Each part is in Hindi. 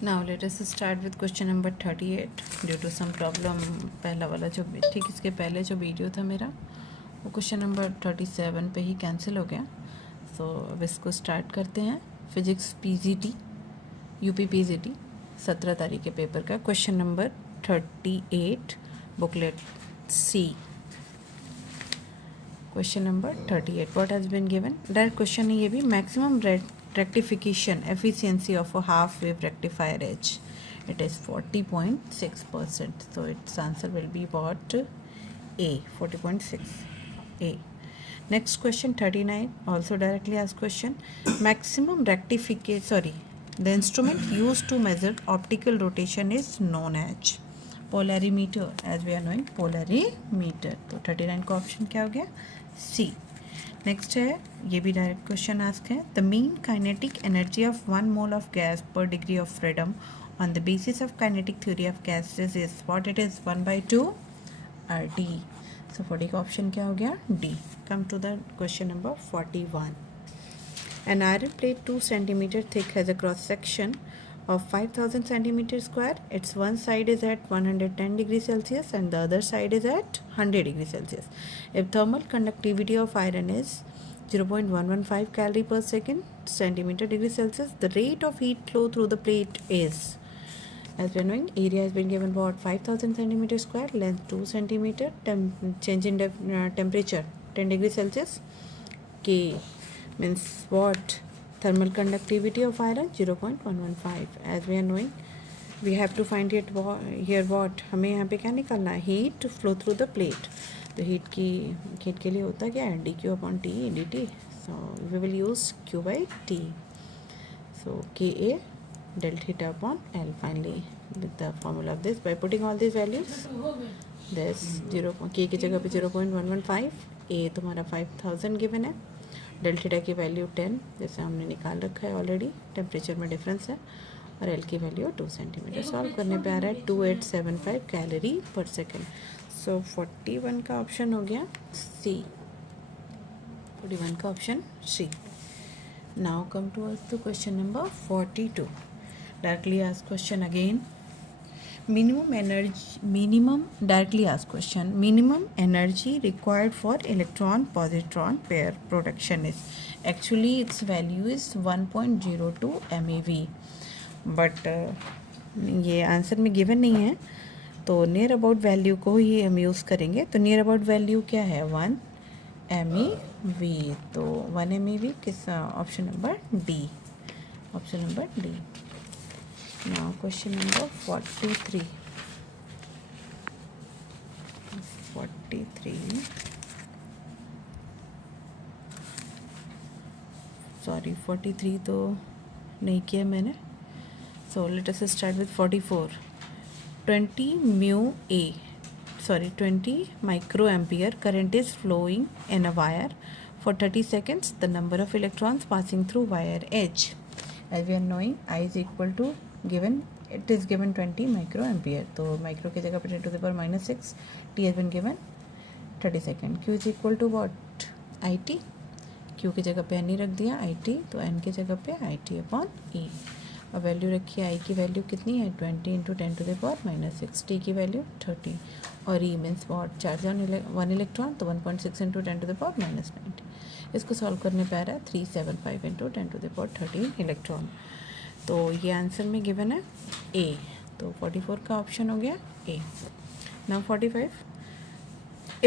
Now let us start with question number 38 due to some problem. पहला वाला जो ठीक इसके पहले जो वीडियो था मेरा वो क्वेश्चन नंबर 37 पे ही कैंसिल हो गया. सो अब इसको स्टार्ट करते हैं. फिजिक्स पीजीटी यूपी पीजीटी 17 तारीख के पेपर का question number 38 booklet C. Question number 38 what has been given. Direct question है ये भी. Maximum rectification efficiency of a half wave rectifier H, it is 40.6%. so its answer will be what? A, 40.6. A. Next question 39 also directly asked question. Maximum rectification, the instrument used to measure optical rotation is known as polarimeter, as we are knowing polarimeter. तो 39 का ऑप्शन क्या हो गया? C. नेक्स्ट है ये भी डायरेक्ट क्वेश्चन आस्क है. The mean kinetic energy of 1 mole of gas पर degree of freedom on the basis of kinetic theory of gases is what it is 1/2 RT. So 40 का ऑप्शन क्या हो गया? D. Come to the question number 41. An iron plate 2 centimeter thick has a cross section of 5000 centimeter square. Its one side is at 110 degrees Celsius and the other side is at 100 degrees Celsius. If thermal conductivity of iron is 0.115 calorie per second centimeter degree Celsius, the rate of heat flow through the plate is, as we are knowing, area has been given about 5000 centimeter square, length 2 centimeter, change in temperature 10 degrees Celsius. K means what? Thermal conductivity of iron 0.115. as we are knowing, we have to find it here what. हमें यहाँ पे क्या निकालना है? Heat flow through the plate. तो हीट के लिए होता क्या है? dq upon t dt. so we will use q by t. so ka del theta upon l. finally with the formula of this, by putting all these values, this 0 k की जगह पे 0.115, a तुम्हारा 5000 गिवन है, डेल थीटा की वैल्यू 10 जैसे हमने निकाल रखा है ऑलरेडी, टेम्परेचर में डिफरेंस है, और एल की वैल्यू 2 सेंटीमीटर. सॉल्व करने पे आ रहा है 2875 कैलोरी पर सेकेंड. सो 41 का ऑप्शन हो गया सी. 41 का option C. Now come to us to question number 42. Directly ask question again. Directly asked question. Minimum energy required for electron positron pair production is, actually its value is 1.02 MeV, but ये आंसर में गिवन नहीं है, तो नियर अबाउट वैल्यू को ही हम यूज़ करेंगे. तो नियर अबाउट वैल्यू क्या है? 1 MeV. तो 1 MeV किस option number D. Option number D. Now question number 43. 43. Sorry 43 तो नहीं किया मैंने. So let us start with 44. 20 microampere current is flowing in a wire for 30 seconds. The number of electrons passing through wire H, as we are knowing, I is equal to given, it is given 20 microampere. तो माइक्रो की जगह पे 10 to the power -6, t has been given 30 second. q is equal to what? it. q की जगह पे n ही रख दिया it, तो n की जगह पे it अपॉन e. अब वैल्यू रखी है. i की वैल्यू कितनी है? 20 into 10 to the power -6. t की वैल्यू 30 और e means what? Charge on 1 electron, तो 1.6 इंटू 10 to the power -90. इसको सॉल्व करने पे आ रहा है 375 into 10 to the power 13 electron. तो ये आंसर में गिवन है ए. तो 44 का ऑप्शन हो गया ए. Now 45.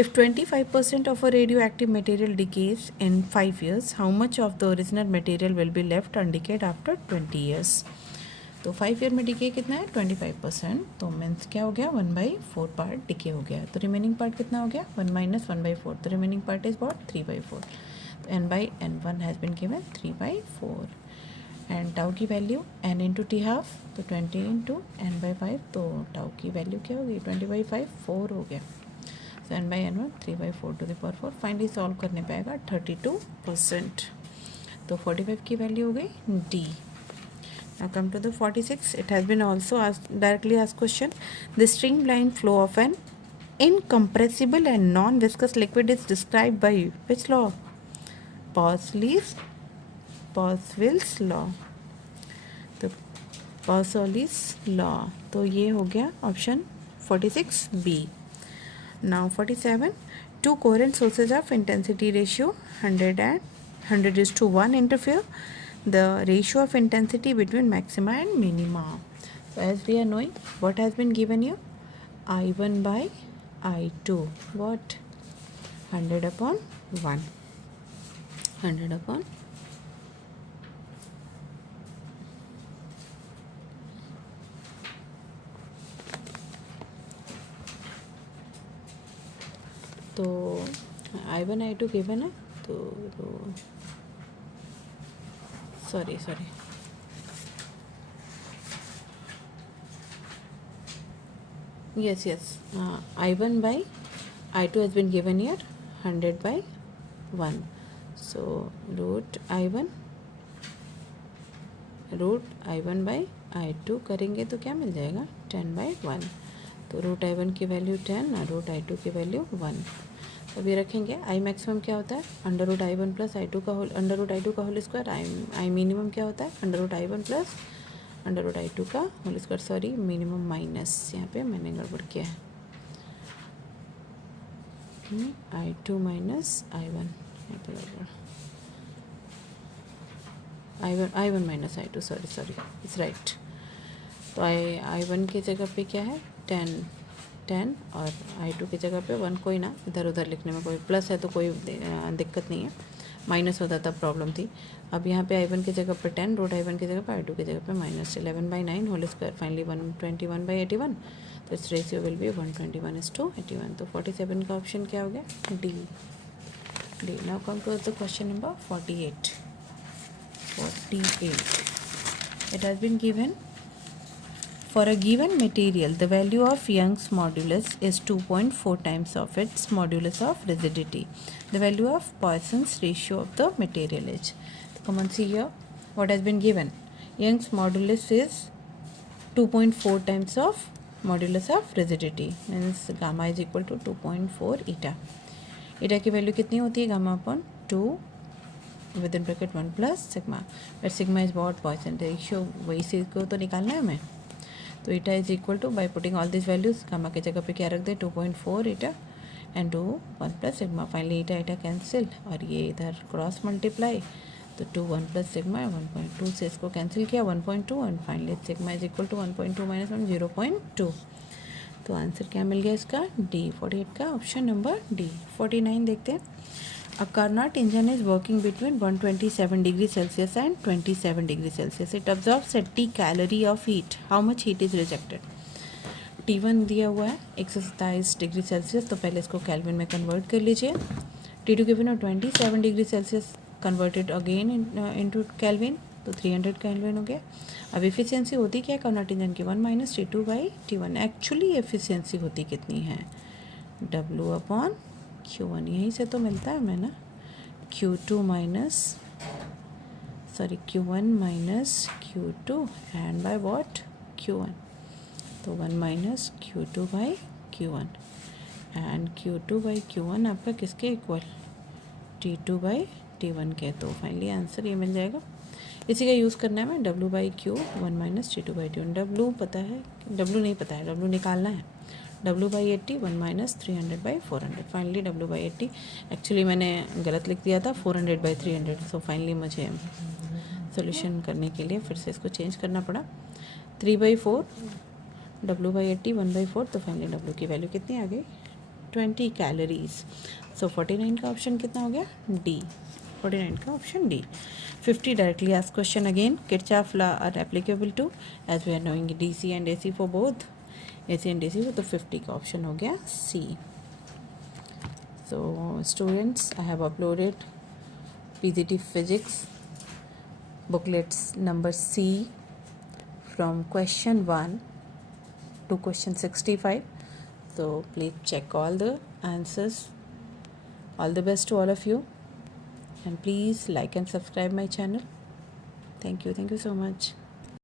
If 25% of a radioactive material decays in 5 years, how much of the original material will be left undecayed after 20 years? तो 5 ईयर में डिके कितना है? 25%. तो मीन्स क्या हो गया? 1/4 पार्ट डिके हो गया. तो रिमेनिंग पार्ट कितना हो गया? 1 - 1/4. तो रिमेनिंग पार्ट इज वॉट? 3/4. तो n/n1 has been given 3/4. And tau की value n into T half, तो 20 इंटू n/5. तो टाउ की वैल्यू क्या होगी? 20/5 4 हो गया. सो n/n1 3/4 to the power 4. Finally solve करने पे आएगा 32%. तो 45 की वैल्यू हो गई D. Now come to the 46. It has been also directly asked question. The streamline flow of an incompressible and non-viscous liquid is described by which law? Pauli's Boswell's law. तो पाउसोलिस लॉ। तो ये हो गया option 46 B. Now 47, two coherent sources of intensity ratio 100:1 interfere. The ratio of intensity between maxima and minima. So as we are knowing, what has been given you? I1 by I2. What? 100/1. 100/. तो I1 I2 गिवन है, तो sorry yes I1 by I2 has been given here 100/1. so root I1 by I2 करेंगे तो क्या मिल जाएगा 10/1. तो रूट I1 की वैल्यू 10 और रूट I2 की वैल्यू 1. तो अभी रखेंगे आई मैक्सिमम क्या होता है under root I1 plus I2 का होल अंडर रूट I2 का होल स्क्वायर. आई मिनिमम क्या होता है under root I1 plus under root I2 का whole square. Sorry minimum minus, यहाँ पे मैंने गड़बड़ किया है. I2 माइनस I1, यहाँ पे गड़बड़. I1 minus I2, sorry it's right. तो I1 की जगह पे क्या है 10 और I2 की जगह पे 1. कोई ना, इधर उधर लिखने में कोई प्लस है तो कोई दिक्कत नहीं है, माइनस होता तब प्रॉब्लम थी. अब यहाँ पे I1 की जगह पे 10, रूट I1 की जगह पे I2 की जगह पे माइनस 11/9 होल स्क्वायर. फाइनली 121/81. तो इस रेशियो विल बी 121:81. तो 47 का ऑप्शन क्या हो गया D. Now come to the question number 48. It has been given, for a given material the value of Young's modulus is 2.4 times of its modulus of rigidity. The value of Poisson's ratio of the material is. Come on, see here what has been given. Young's modulus is 2.4 times of modulus of rigidity, means gamma is equal to 2.4 eta. Eta की वैल्यू कितनी होती है gamma upon 2 within bracket 1 plus sigma, where sigma is what Poisson ratio. वही से को तो निकालना है हमें. तो eta is equal to, by putting all these values, gamma की जगह पे क्या रख दे 2.4 eta and 2 1 plus sigma. Finally eta cancel और ये इधर क्रॉस मल्टीप्लाई, तो 2 1 प्लस सिग्मा 1.2 से इसको कैंसिल किया 1.2 and finally sigma is equal to 1.2 minus 1 0.2. तो आंसर क्या मिल गया इसका डी. 48 का ऑप्शन नंबर डी. 49 देखते हैं. A Carnot engine is working between 127 degrees Celsius and 27 degrees Celsius. It absorbs 80 calorie of heat. How much heat is rejected? T1 दिया हुआ है 127 डिग्री सेल्सियस, तो पहले इसको केल्विन में कन्वर्ट कर लीजिए. T2 गिवन है 27 degree Celsius, converted again into kelvin, तो 300 केल्विन हो गया. अब एफिशिएंसी होती क्या है कार्नोट इंजन की 1 माइनस T2/T1. एक्चुअली एफिशिएंसी होती कितनी है W/Q1. यहीं से तो मिलता है हमें ना, Q1 minus Q2 and by what Q1. तो 1 माइनस Q2/Q1 एंड Q2/Q1 आपका किसके इक्वल T2/T1 के. तो फाइनली आंसर ये मिल जाएगा. इसी का यूज़ करना है हमें W/Q 1 माइनस T2/T1. W पता है, W नहीं पता है, W निकालना है. W/80 1 minus 300/400. Finally W/80 actually मैंने गलत लिख दिया था 400/300. सो फाइनली मुझे सोल्यूशन करने के लिए फिर से इसको चेंज करना पड़ा. 3/4 W/80 1/4. तो फाइनली W की वैल्यू कितनी आ गई 20 कैलोरीज. सो 49 का ऑप्शन कितना हो गया डी. 49 का option D. 50 directly asked question again. Kirchhoff law are applicable to, as we are knowing DC and AC for both, AC and DC. तो 50 का ऑप्शन हो गया C. So students, I have uploaded PGT physics booklets number C from question 1 to question 65. So please check all the answers. All the best to all of you, and please like and subscribe my channel. Thank you so much.